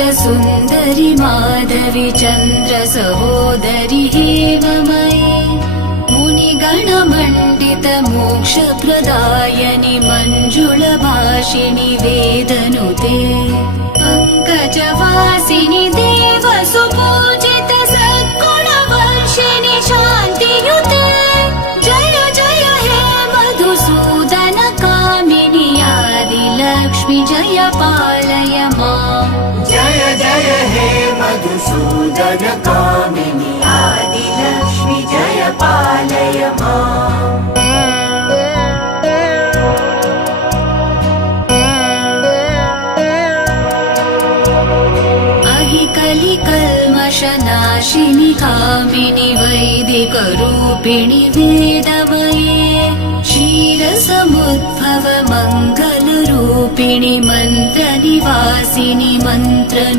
सुन्दरि माधवी चन्द्र सहोदरि हेममयी मुनिगणमण्डित मोक्षप्रदायनि मञ्जुलभाषिणि वेदनुते पङ्कजवासिनि देवसुपूजित सद्गुणवर्षिणि शान्तियुते जय जय हे मधुसूदन कामिनि आदिलक्ष्मि जय पालय माम् जय जय हे मधुसूदन कामिनि आदिलक्ष्मि जय पालय माम् कलिकल्मषनाशिनि कामिनि वैदिकरूपिणि वेदमये क्षीरसमुद्भव मङ्गलरूपिणि मन्त्रनिवासिनि मन्त्रनु